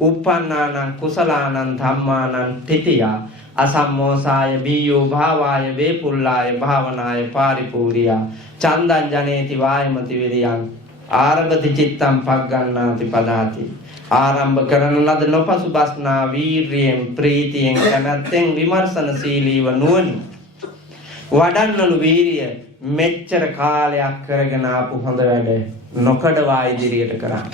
uppannānaṁ කුසලානං ධම්මානං තිතියා අසම්මෝසාය බීයෝ භාවාය වේපුල්ලාය භාවනාය පාරිපූර්ණියා චන්දං ජනේති වායමති විරියං ආරභති චිත්තං පග්ගණ්ණාති පදාති ආරම්භ කරන ලද නොපසුබස්නා වීර්යයෙන් ප්‍රීතියෙන් කැමැත්තෙන් විමර්ශනශීලීව නුවණින් වඩන්නලු වීර්ය මෙච්චර කාලයක් කරගෙන ආපු හොඳ වැඩ නොකඩවා ඉදිරියට කරන්න.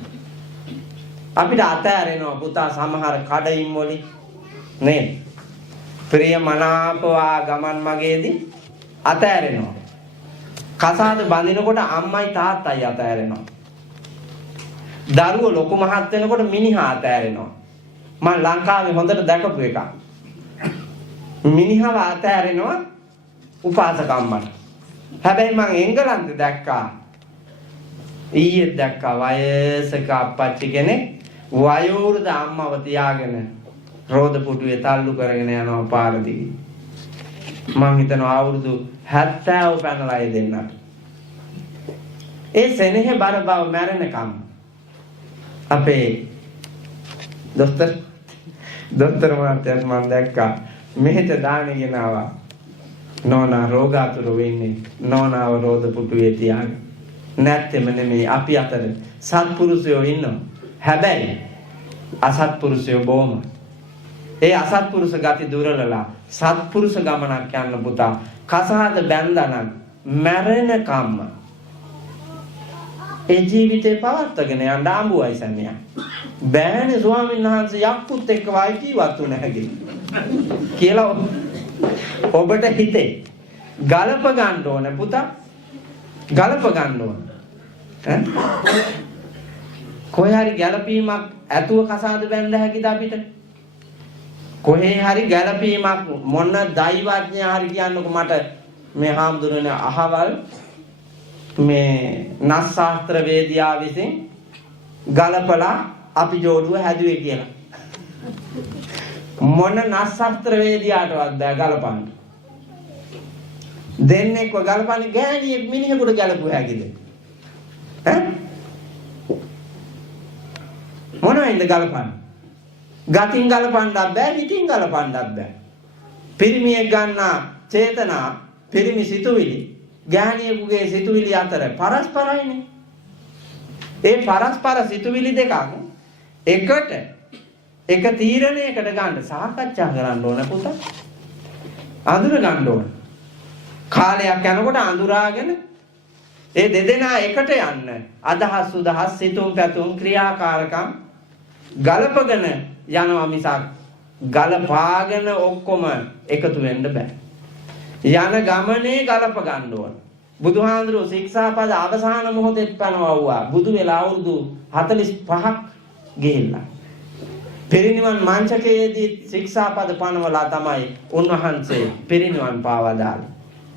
අපිට අතෑරෙනවා පුතා සමහර කඩින් වලින් නේද? ප්‍රිය මනාපවා ගමන් මගේදී අතෑරෙනවා. කසාද බඳිනකොට අම්මයි තාත්තයි අතෑරෙනවා. දරුවෝ ලොකු මහත් වෙනකොට මිනිහා අතෑරෙනවා. මම ලංකාවේ හොඳට දැකපු එකක්. මිනිහව අතෑරෙනවා උපාසකම්මට. හැබැයි මම එංගලන්තේ දැක්කා. ඊයේ දැක්කා වයසක අප්පච්චි කෙනෙක් වයෝවෘද අම්මව තියාගෙන රෝද පුටුවේ තල්ලු කරගෙන යනවා පාර දිගේ. මං හිතනවා අවුරුදු 70 පැනලා ඒ දෙන්නට. ඒ සෙනෙහ බර බව මැරෙනකම් අපේ දොස්තර මහත්තයාත් මම දැක්කා මෙහෙට දානේ ගෙනාවා. නෝනා රෝගාතුර වෙන්නේ නෝනාව රෝද පුටුවේ තියාගෙන. නැත්තෙම නෙමෙයි අපි අතර සත්පුරුෂයෝ ඉන්නවා. හැබැයි අසත්පුරුෂයෝ බොහොම. ඒ අසත්පුරුෂ ගති දුරලලා සත්පුරුෂ ගමනක් යන්න පුතා. කසාද බැඳනන් මැරෙනකම්ම ඒ ජීවිතේ පවත්වාගෙන යන්න ආඹුවයි සම්මියා. බෑනේ ස්වාමීන් වහන්සේ යක්කුත් එක්ක වයි ජීවත් වුණ හැකි කියලා ඔබට හිතේ. ගලප ගන්න ඕනේ පුතා. ගලප ගන්න ඕනේ. කොහේ හරි ගැළපීමක් ඇතුව කසාද බැඳ හැකිද අපිට? කොහේ හරි ගැළපීමක් මොන දෛවඥයා හරි කියන්නකො මට මේ හාමුදුරනේ අහවල් මේ නස් ශාස්ත්‍ර වේදියා විසින් ගලපලා අපි ජෝඩුව හැදුවේ කියලා. මොන නස් ශාස්ත්‍ර වේදියාටවත් බෑ ගලපන්න. දෙන්නෙක්ව ගලපන්නේ ගෑණියෙක් මිනිහෙකුට ගලපුව හැකිද? ඈ මොනවෙන්ද ගලපන්නේ? ගතින් ගලපන්නත් බෑ, හිතින් ගලපන්නත් බෑ. පිරිමියෙක් ගන්නා චේතනා, පිරිමි සිතුවිලි, ගෑණියෙකුගේ සිතුවිලි අතර පරස්පරයිනේ. ඒ පරස්පර සිතුවිලි දෙකක් එකට එක තීරණයකට ගන්න සාකච්ඡා කරන්න ඕන පුතා. අඳුර ගන්න ඕන. කාලයක් යනකොට අඳුරාගෙන ඒ දෙදෙනා එකට යන්න අදහස් උදහස් සිතුම් පැතුම් ක්‍රියාකාරකම් ගලපගෙන යනවා මිසක් ගලපාගෙන ඔක්කොම එකතු වෙන්න බෑ. යන ගමනේ ගලප ගන්න ඕන. බුදුහාඳුරෝ ශික්ෂාපද අවසාන මොහොතේ පනවවුවා. බුදු වෙලා අවුරුදු 45ක් ගිහිල්ලා. පිරිනිවන් මංචකයේදී ශික්ෂාපද පනවලා තමයි උන්වහන්සේ පිරිනිවන් පාවා දාන්නේ.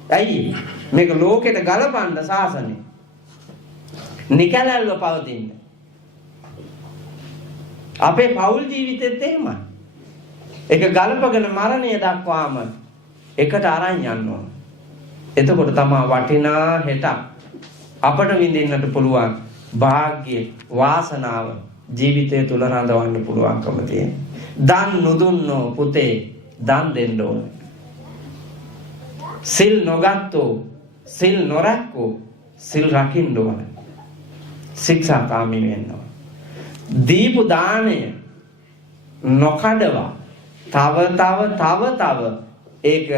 ඇයි මේක ලෝකෙට ගලපන්න සාසනෙ නිකලල්ව පවතින්න. අපේ පෞල් ජීවිතෙත් එහෙමයි. ඒක ගලපගෙන මරණය දක්වාම එකට අරන් යන්න ඕන. එතකොට තමයි වටිනා හෙට අපට විඳින්නට පුළුවන් වාග්ය වාසනාව ජීවිතය තුල රඳවන්න පුළුවන්කම තියෙනවා. දන් නොදුන්නෝ පුතේ දන් දෙන්න ඕන. සිල් නොගත්තෝ සිල් නොරැක්කෝ සිල් රකින්න ඕන. ශික්ෂාකාමී වෙන්න ඕන. දීපු දාණය නොකඩවා තව ඒක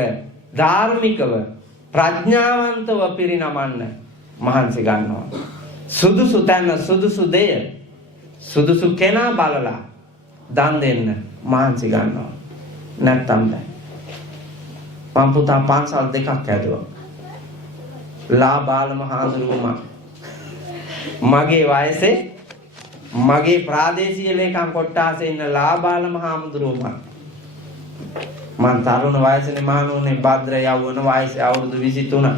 ධාර්මිකව ප්‍රඥාවන්තව පිරිනමන්න මහන්සි ගන්නවා. සුදුසු තැන සුදුසු දෙය සුදුසු කෙනා බලලා දන් දෙන්න මහන්සි ගන්නවා. නැත්තම් බෑ. මම පුතා පන්සල් දෙකක් ඇදුවා. ලාබාල මහඳුරුවම මගේ වයසේ මගේ ප්‍රාදේශීය ලේකම් කොට්ටාසේ ඉන්න ලාබාල මහඳුරුවම මම තරුණ වයසේනේ මහණුනේ භද්‍ර යවුන වයසේ අවුරුදු 23.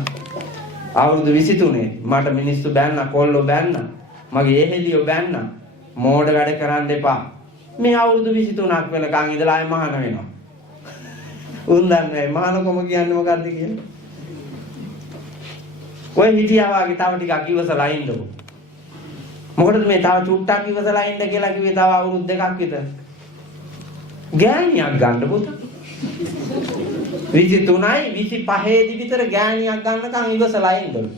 අවුරුදු 23 මට මිනිස්සු බැන්න කොල්ලෝ බැන්න මගේ එහෙලියෝ බැන්න මෝඩ වැඩ කරන්න එපා. මේ අවුරුදු 23ක් වෙනකන් ඉඳලා ආයෙ මහාන වෙනවා. උන් දන්නේ මහානකම කියන්නේ මොකද්ද කියලා. ඔය හිටියා වාගේ තව ටිකක් ඉවසලා ඉන්නකො. මොකටද මේ තව චුට්ටක් ඉවසලා ඉන්න කියලා කිව්වේ තව අවුරුදු දෙකක් විතර. ගෑණියක් ගන්න පුතා. 23යි 25 දී විතර ගෑණියක් ගන්නකම් ඉවසලා ඉන්න.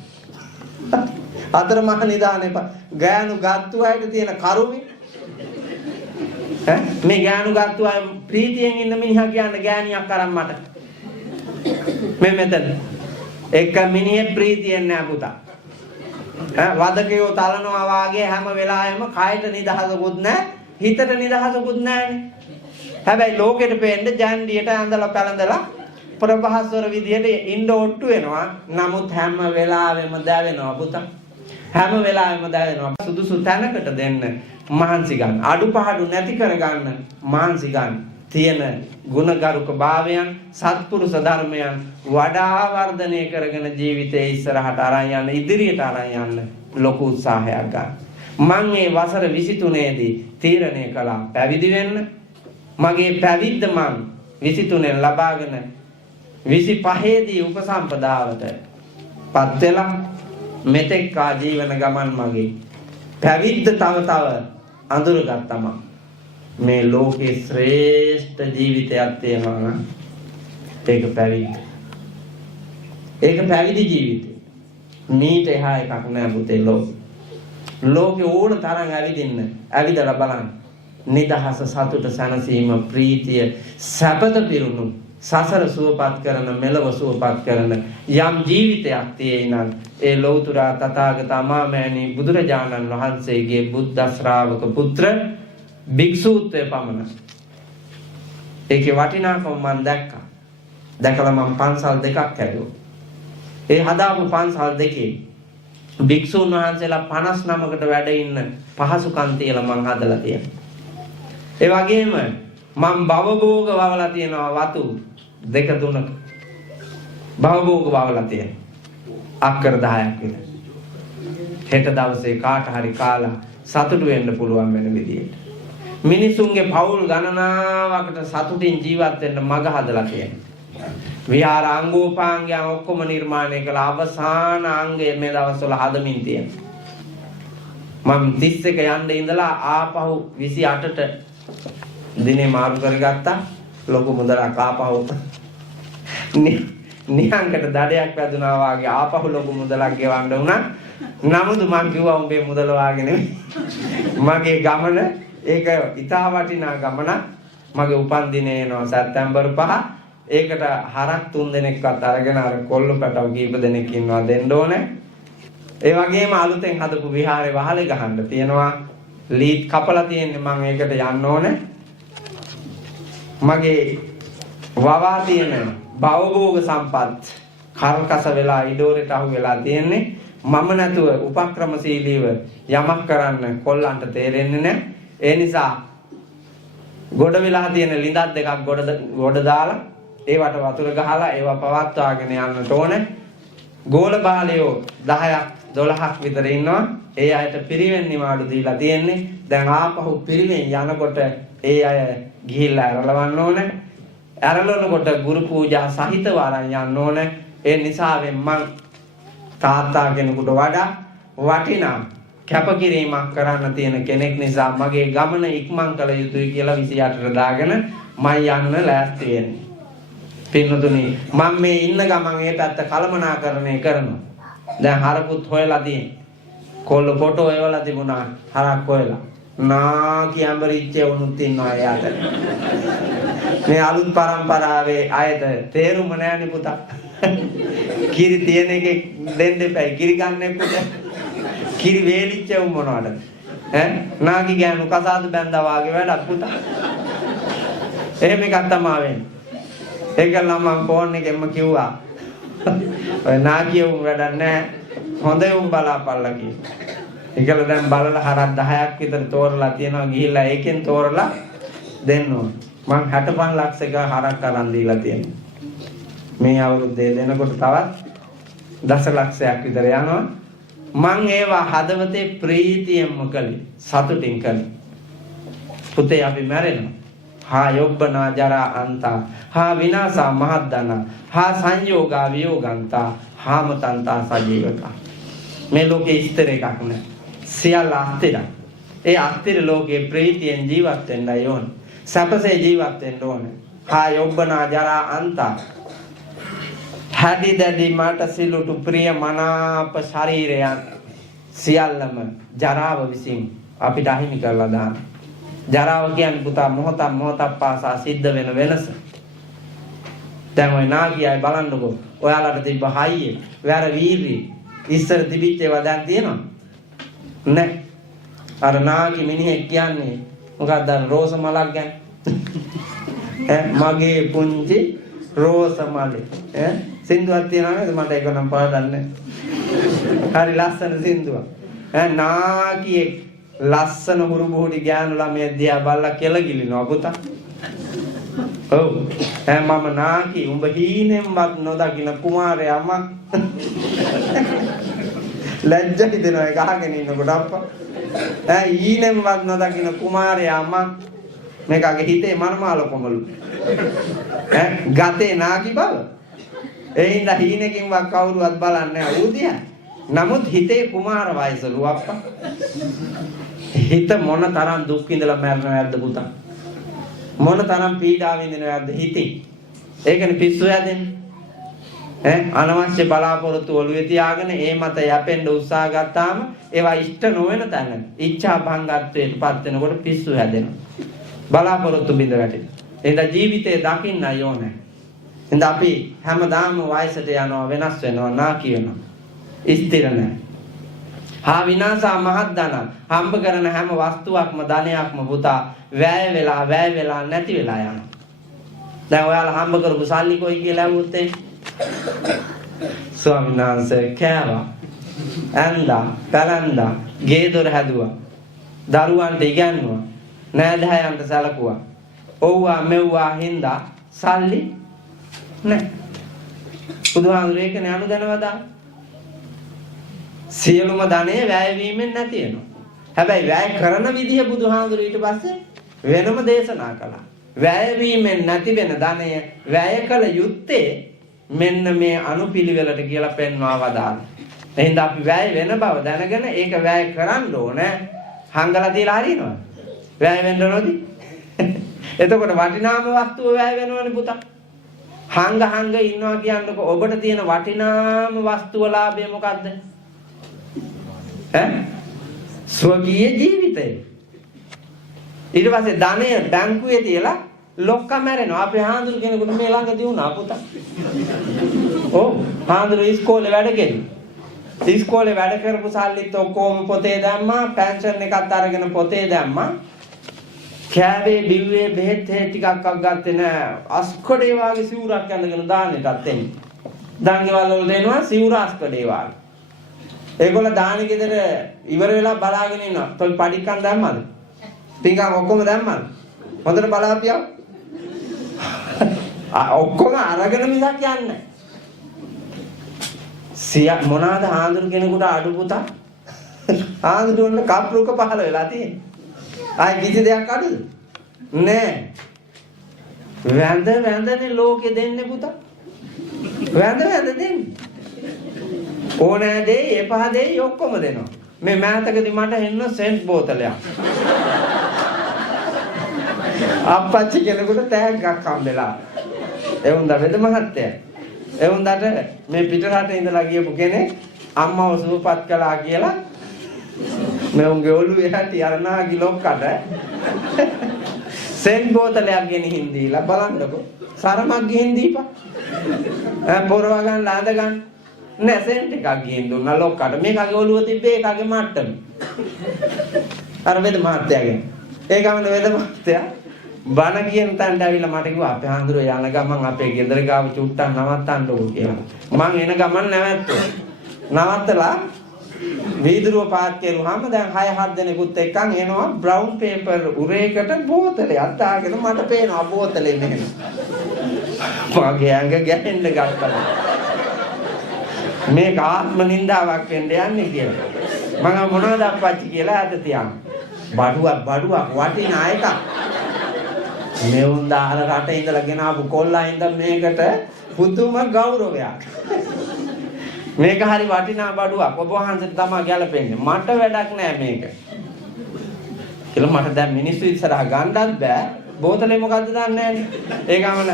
අතරමඟ නිදාන එපා. ගෑනු ගත්තු අයට තියෙන කරුමේ මේ ගෑනු ගත්තු අය ප්‍රීතියෙන් ඉන්න මිනිහා කියන්නේ ගෑණියක් අරන් මට. මේ මෙතන එක මිනිහෙක් ප්‍රීතියෙන් නෑ පුතා. වදකයෝ තලනවා වාගේ හැම වෙලාවෙම කයට නිදහසකුත් නෑ, හිතට නිදහසකුත් නෑනේ. හැබැයි ලෝකෙට පෙන්න ජන්ඩියට ඇඳලා පැලඳලා ප්‍රභාස්වර විදියට ඉන්න ඔට්ටු වෙනවා. නමුත් හැම වෙලාවෙම දැවෙනවා පුතා. හැම වෙලාවෙම දැවෙනවා. සුදුසු තැනකට දෙන්න මහන්සි ගන්න. අඩුපාඩු නැති කරගන්න මහන්සි ගන්න. තියෙන ගුණගරුක භාවයන්, සත්පුරුෂ ධර්මයන් වඩා වර්ධනය කරගෙන ජීවිතේ ඉස්සරහට අරන් යන්න, ඉදිරියට අරන් යන්න ලොකු උත්සාහයක් ගන්න. මම මේ වසර 23 දී තීරණය කළා පැවිදි වෙන්න. මගේ පැවිද්ද මං 23 ලබාගෙන 25 දී උපසම්පදාවට පත් වෙලා මෙතෙක් ආජීවන ගමන් මගේ පැවිද්ද තව අඳුරගත්තා මම. මේ ලෝකේ ශ්‍රේෂ්ඨ ජීවිතයක් තියෙනවා නම් ඒක පැවිද්ද. ඒක පැවිදි ජීවිතය. මීට එහා එකක් නෑ පුතේ ලෝකේ ඕන තරම් ඇවිදින්න. ඇවිදලා බලන්න. නිදහස, සතුට, සැනසීම, ප්‍රීතිය, සැපත පිරුණු සසර සුවපත් කරන, මෙලව සුවපත් කරන යම් ජීවිතයක් තියෙයි නම් ඒ ලෞතර තථාගත අමාමෑණී බුදුරජාණන් වහන්සේගේ බුද්ධ ශ්‍රාවක පුත්‍ර භික්ෂූත්වය පමණයි. ඒකේ වටිනාකම මම දැක්කා. දැකලා මම පන්සල් දෙකක් හැදුවා. ඒ හදාපු පන්සල් දෙකේ භික්ෂුන් වහන්සේලා 59කට වැඩ ඉන්න පහසුකම් තියලා මම හදලා තියෙනවා. ඒ වගේම මම භවභෝග වවලා තියෙනවා වතු දෙක තුනක. භවභෝග වවලා තියෙනවා. අක්කර 10ක් විතර. හෙට දවසේ කාට හරි කාලා සතුටු වෙන්න පුළුවන් වෙන විදියට. මිනිසුන්ගේ පවුල් ගණනාවකට සතුටින් ජීවත් වෙන්න මඟ හදලා තියෙනවා. විහාර අංගෝපාංගයන් ඔක්කොම නිර්මාණය කළ අවසාන අංගය මේ දවස්වල හදමින් තියෙනවා. මම 31 යන්න ඉඳලා ආපහු 28ට දිනේ මාරු කරගත්තා. ලොකු මුදලක් ආපහු නිහංගට දඩයක් වැදුනා වාගේ ආපහු ලොකු මුදලක් ගෙවන්න වුණා. නමුත් මම කිව්වා උඹේ මුදල වාගේ නෙමෙයි. මගේ ගමන ඒක ඉතා වටිනා ගමන. මගේ උපන් දිනේ එනවා සැප්තැම්බර් 5. ඒකට හරක් 3 දෙනෙක්වත් අරගෙන අර කොල්ල පැටව කීප දෙනෙක් ඉන්නවා දෙන්න ඕනේ. ඒ වගේම අලුතෙන් හදපු විහාරේ වහලේ ගහන්න තියෙනවා. ලීඩ් කපලා තියෙන්නේ මම ඒකට යන්න ඕනේ. මගේ වවා තියෙන භවභෝග සම්පත් කර්කස වෙලා ඉඩෝරේට අහු වෙලා තියෙන්නේ. මම නැතුව උපක්‍රමශීලීව යමක් කරන්න කොල්ලන්ට තේරෙන්නේ නැහැ. ඒ නිසා ගොඩ වෙලා තියෙන ලිඳක් දෙකක් ගොඩ දාලා ඒවට වතුර ගහලා ඒවා පවත්වාගෙන යන්නට ඕනේ. ගෝල බාලයෝ 10ක් 12ක් විතර ඉන්නවා. ඒ අයට පිරිවෙන් නිවාඩු දීලා තියෙන්නේ. දැන් ආපහු පිරිවෙන් යනකොට ඒ අය ගිහිල්ලා ඇරලවන්න ඕනේ. ඇරලනකොට ගුරු පූජා සහිතව අරන් යන්න ඕනේ. ඒ නිසාවෙන් මං තාත්තා කෙනෙකුට වඩා වටිනා කැපකිරීමක් කරන්න තියෙන කෙනෙක් නිසා මගේ ගමන ඉක්මන් කළ යුතුයි කියලා 28ට දාගෙන මම යන්න ලෑස්ති වෙන්නේ. පින්නතුනි මම මේ ඉන්න ගමන් ඒ පැත්ත කළමනාකරණය කරනවා. දැන් හරකුත් හොයලා තියෙන්නේ. කොල්ල ෆොටෝ එවලා තිබුණා හරක් හොයලා. කියම්බරිච්චේ වුණුත් ඉන්නවා එයාට. මේ අලුත් පරම්පරාවේ අයද තේරුම නැණි පුතා. කිරි තියෙන එකේ දෙන්න එපා. කිරි ගන්න එපා. කිරි වේලිච්ච මොනවද? නාගි ගෑනු කසාද බැඳා වාගේ වැඩක් පුතා. එහෙම එකක් තමයි වෙන්නේ. ඒකල මම ෆෝන් එකෙන්ම කිව්වා. ඔය නාගිය උන් වැඩක් නැහැ. හොඳ උන් බලාපල්ලා කිව්වා. ඒකල දැන් බලලා හරක් 10ක් විතර තෝරලා තියෙනවා. ගිහිල්ලා ඒකෙන් තෝරලා දෙන්න ඕන. මම 65 ලක්ෂයක හරක් අරන් දීලා තියෙනවා. මේ අවුරුද්දේ දෙනකොට තවත් දසලක්ෂයක් විතර යනවා. මං ඒවා හදවතේ ප්‍රීතියෙන්ම කළේ, සතුටින් කළේ. පුතේ අපි මැරෙනවා. හා යොබ්බනා ජරා අන්තා, හා විනාසා මහද්දනා, හා සංයෝගා වියෝගන්තා, හාමතන්තා සජීවතා. මේ ලෝකේ ඉස්තර එකක් නෑ. සියල්ල අස්තිරයි. ඒ අස්තිර ලෝකේ ප්‍රීතියෙන් ජීවත් වෙන්නයි ඕන. සැපසේ ජීවත් වෙන්න ඕනේ. හා යොබ්බනා ජරා අන්තා. හැදි දැඩි මට සිලුටු ප්‍රිය මනාප ශරීරයන් සියල්ලම ජරාව විසින් අපිට අහිමි කරලා දාන. ජරාව කියන්නේ පුතා මොහොතක් පාසා සිද්ධ වෙන වෙනස. දැන් ඔය නාගියයි බලන්නකෝ. ඔයාලට තිබ්බ හයිය, වැර වීර්යය ඉස්සර තිබිච්ච ඒවා දැන් තියෙනවද? නැහැ. අර නාගි මිනිහෙක් කියන්නේ මොකක්ද අර රෝස මලක් ගැන? මගේ පුංචි රෝස මලේ. සින්දුවක් තියෙනවා නේද? මට ඒක නම් පාඩන්නේ. හරි ලස්සන සින්දුවක්. නාකියෙක් ලස්සන හුරු බුහුඩි ගෑනු ළමයෙක් දිහා බලලා කෙලගිලිනවා පුතා. ඔව්. මම නාකි උඹ හීනෙන්වත් නොදකින කුමාරයා ලැජ්ජයි දෙනවා ඒක අහගෙන ඉන්නකොට අප්පා. හීනෙන්වත් නොදකින කුමාරයා මේකගේ හිතේ මනමාල කොමලු. ගතේ නාකි බව. ඒ හින්දා හීනකින්වත් කවුරුවත් බලන්නේ නැහැ ඌ දිහා. නමුත් හිතේ කුමාර වයසලු අප්පා. හිත මොන තරම් දුක් විඳලා මැරෙනවද පුතා? මොන තරම් පීඩා විඳිනවද හිතේ? ඒකනේ පිස්සු හැදෙන්නේ. අනවශ්‍ය බලාපොරොත්තු ඔළුවේ තියාගෙන ඒ මත යැපෙන්න උත්සාහ ගත්තාම ඒවා ඉෂ්ට නොවන තැන ඉච්ඡා භංගත්වයට පත් වෙනකොට පිස්සු හැදෙනවා. බලාපොරොත්තු බිඳ වැටෙනවා. එහෙනම් ජීවිතේ දකින්න ඕනේ. එහෙනම් අපි හැමදාම වයසට යනවා වෙනස් වෙනවා නාකි වෙනවා. ස්ථිර නැහැ. හා විනාසා මහද්දන හම්බ කරන හැම වස්තුවක්ම ධනයක්ම පුතා වැය වෙලා නැති වෙලා යනවා. දැන් ඔයාලා හම්බ කරපු සල්ලි කොයි කියලා ඇහුවොත් ස්වාමීන් වහන්සේ කෑවා, ඇඳා, පැලඳා, ගේ දොර හැදුවා, දරුවන්ට ඉගැන්නුවා, නෑදෑයන්ට සැලකුවා. ඔව්වා මෙව්වා හින්දා සල්ලි නැහැ. බුදුහාමුදුරේ ඒකනේ අනුදැනවදා. සියලුම ධනෙ වැය වීමෙන් නැති වෙනවා. හැබැයි වැය කරන විදිහ බුදුහාමුදුරේ ඊට පස්සේ වෙනම දේශනා කළා. වැය වීමෙන් නැති වෙන ධනය වැය කළ යුත්තේ මෙන්න මේ අනුපිළිවෙලට කියලා පෙන්වා වදාළා. එහෙනම් අපි වැය වෙන බව දැනගෙන ඒක වැය කරන්න ඕනේ. හංගලා තියලා හරියනවද? වැය වෙන්න ඕනද? එතකොට වටිනාම වස්තුව වැය වෙනවනේ පුතා. හංග ඉන්නවා කියන්නකො ඔබට තියෙන වටිනාම වස්තුව ලාභය මොකද්ද? ස්වකීය ජීවිතය. ඊට පස්සේ ධනය බැංකුවේ තියලා ලොක්ක මැරෙනවා. අපේ හාමුදුරු කෙනෙකුට මේ ළඟදී වුණා පුතා. ඔව් හාමුදුරු ඉස්කෝලේ වැඩ කෙනෙක්. ඉස්කෝලේ වැඩ කරපු සල්ලිත් ඔක්කොම පොතේ දැම්මා. පෙන්ෂන් එකත් අරගෙන පොතේ දැම්මා. කෑවේ බිව්වේ බෙහෙත් ටිකක් ගත්තේ නෑ. අස්කොඩේ වාගේ සිවුරක් ඇඳගෙන දාන්නටත් එන්නේ. දාන්ගෙවල් වල දෙනවා සිවුර අස්කොඩේ වාගේ. ඒගොල්ල දාන ගෙදර ඉවර වෙලා බලාගෙන ඉන්නවා. තොල් පඩික්කන් දැම්මද? පින්කම් ඔක්කොම දැම්මද? හොඳට බලාපියව. ඔක්කොම අරගෙන මිසක් යන්නේ. මොනවාද හාඳුරු කෙනෙකුට අඩු පුතා? හාඳුරුවන්න කප්රුක පහල වෙලා තියෙන්නේ. ආයි කිසි දෙයක් අඩුද? නෑ. වැඳනේ ලෝකෙ දෙන්නේ පුතා. වැඳ දෙන්නේ. ඕනෑ දෙයි එපා දෙයි ඔක්කොම දෙනවා. මේ මෑතකදී මට එන්න සෙන්ට් බෝතලයක්. අප්පච්චි කෙනෙකුට තෑග්ගක් හම්බෙලා. ඒ වුණා වෙද මහත්තයා. ඒ වුණාට මේ පිටරට ඉඳලා ගියපු කෙනෙක් අම්මව සුවපත් කළා කියලා මේ උන්ගේ ඔළුවේ හැටි අරනාගි ලොක්කට සෙන්ට් බෝතලයක් ගෙනිහින් දීලා බලන්නකො. සරමක් ගිහින් දීපන්. පොරව ගන්න ආද ගන්න. නෑ සෙන්ට් එකක් ගිහින් දුන්නා ලොක්කට. මේකගේ ඔළුව තිබ්බේ ඒකගේ මට්ටම. අර වෙද මහත්තයාගෙන්. ඒ ගමන වෙද මහත්තයා බණ කියන තැනට ඇවිල්ලා මට කිව්වා අපේ හාමුදුරුවෝ යන ගමන් අපේ ගෙදර ගාව චුට්ටක් නවත්තන්නකෝ කියලා. මං එන ගමන් නැවැත්තුවා. නවත්තලා වීදුරුව පාත් කරුවාම දැන් 6-7 දෙනෙකුත් එක්කන් එනවා බ්‍රවුන් පේපර් උරේකට බෝතලයක් දාගෙන මට පේනවා බෝතලේ මෙහෙම. මගේ ඇඟ ගැහෙන්න ගත්තා. මේක ආත්ම නින්දාවක් වෙන්න යන්නේ කියලා. මම මොනවද අප්පච්චි කියලා අද තියන්න. බඩුවක් වටිනා එකක්. මේ උන්දා අර රට ඉඳලා ගෙනාවු කොල්ලා ඉඳන් මේකට පුදුම ගෞරවයක්. මේක හරි වටිනා බඩුවක්. ඔබ වහන්සේට තමයි ගැලපෙන්නේ. මට වැඩක් නෑ මේක. කියලා මට දැන් මිනිස්සු ඉස්සරහා ගන්නත් බෑ. බෝතලේ මොකද්ද දන්නේ නැහැ. ඒ ගමන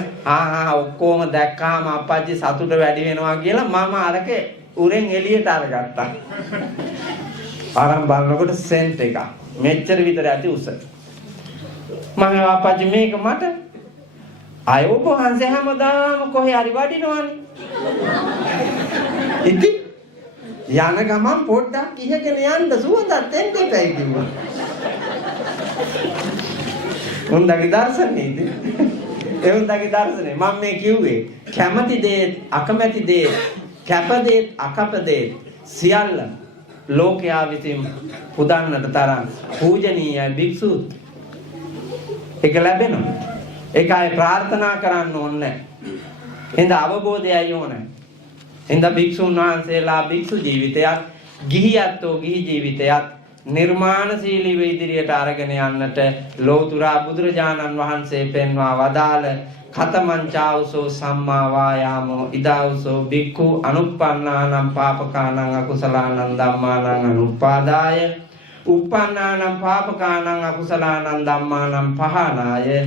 ඔක්කොම දැක්කාම අප්පච්චි සතුට වැඩි වෙනවා කියලා මම අරකේ උරෙන් එළියට අරගත්තා. ආරම් බලනකොට සෙන්ට් එක මෙච්චර විතර ඇති උස. මම අප්පච්චි මේක මට අයෝප වහන්සේ හැමදාම කොහේ හරි වඩිනවනේ. ඉතින් යන ගමන් පොඩ්ඩක් ඉහගෙන යන්න සුවඳක් දෙන්න එපයි කිව්වා. උන්දගේ දර්ශනේද? ඒ උන්දගේ දර්ශනේ මම මේ කිව්වේ කැමැති දේ අකමැති දේ කැප දේ අකප දේ සියල්ල ලෝකයා විසින් පුදන්නට තරම් පූජනීය භික්ෂුත් ඒක ලැබෙනවා. ඒකයි ප්‍රාර්ථනා කරන්න ඕනේ. එඳ අවබෝධයයි ඕනේ. එඳ භික්ෂුන් වහන්සේලා භික්ෂු ජීවිතයත් ගිහියත්ෝ ගිහි ජීවිතයත් නිර්මාණශීලීව ඉදිරියට අරගෙන යන්නට ලෝතුරා බුදුරජාණන් වහන්සේ පෙන්වා වදාළ කතමංචාවසෝ සම්මා වායාමෝ ඉදාවසෝ භික්ඛු අනුප්පන්නානම් පාපකානං අකුසලානං ධම්මානං අනුපාදාය uppannānaṁ pāpakānaṁ akusalaanaṁ dhammānaṁ pahānāya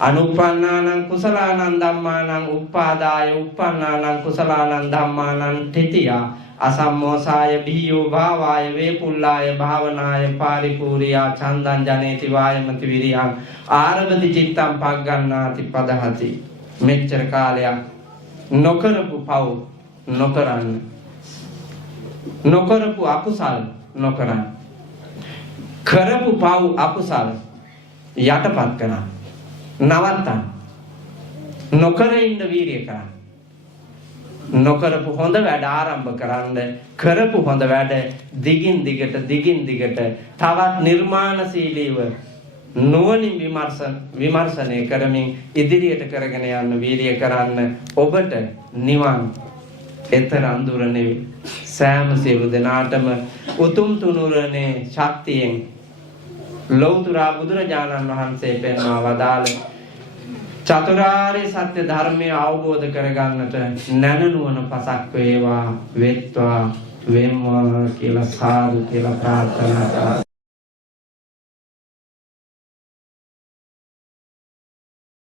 anuppannānaṁ kusalānaṁ dhammānaṁ uppādāya uppannānaṁ kusalānaṁ dhammānaṁ titiyā asammosāya bhiyo bhāvāya vepullāya bhavanāya pāripūriyā chandam janeti vāyamati viriyāṁ ārabati cittam paggannāti padahati මෙච්චර කාලයක් නොකරපු පව් නොකරන්න නොකරපු අකුසල් නොකරන්න කරපු පව් අකුසල් යටපත් කරන්න නවත්තන්න නොකර ඉන්න වීරිය කරන්න නොකරපු හොඳ වැඩ ආරම්භ කරන්න කරපු හොඳ වැඩ දිගින් දිගට තවත් නිර්මාණශීලීව නුවණින් විමර්ශනය කරමින් ඉදිරියට කරගෙන යන්න වීරිය කරන්න ඔබට නිවන් එතර අඳුර නෙවෙයි සෑම සියලු දෙනාටම උතුම් තුනුරනේ ශක්තියෙන් ලෞතුරා බුදුරජාණන් වහන්සේ පෙන්වා වදාළ චතුරාර්ය සත්‍ය ධර්මය අවබෝධ කරගන්නට නැනනුවන පසක් වේවා වෙත්වා වෙම්වා කියලා සාදු කියලා ප්‍රාර්ථනා කරා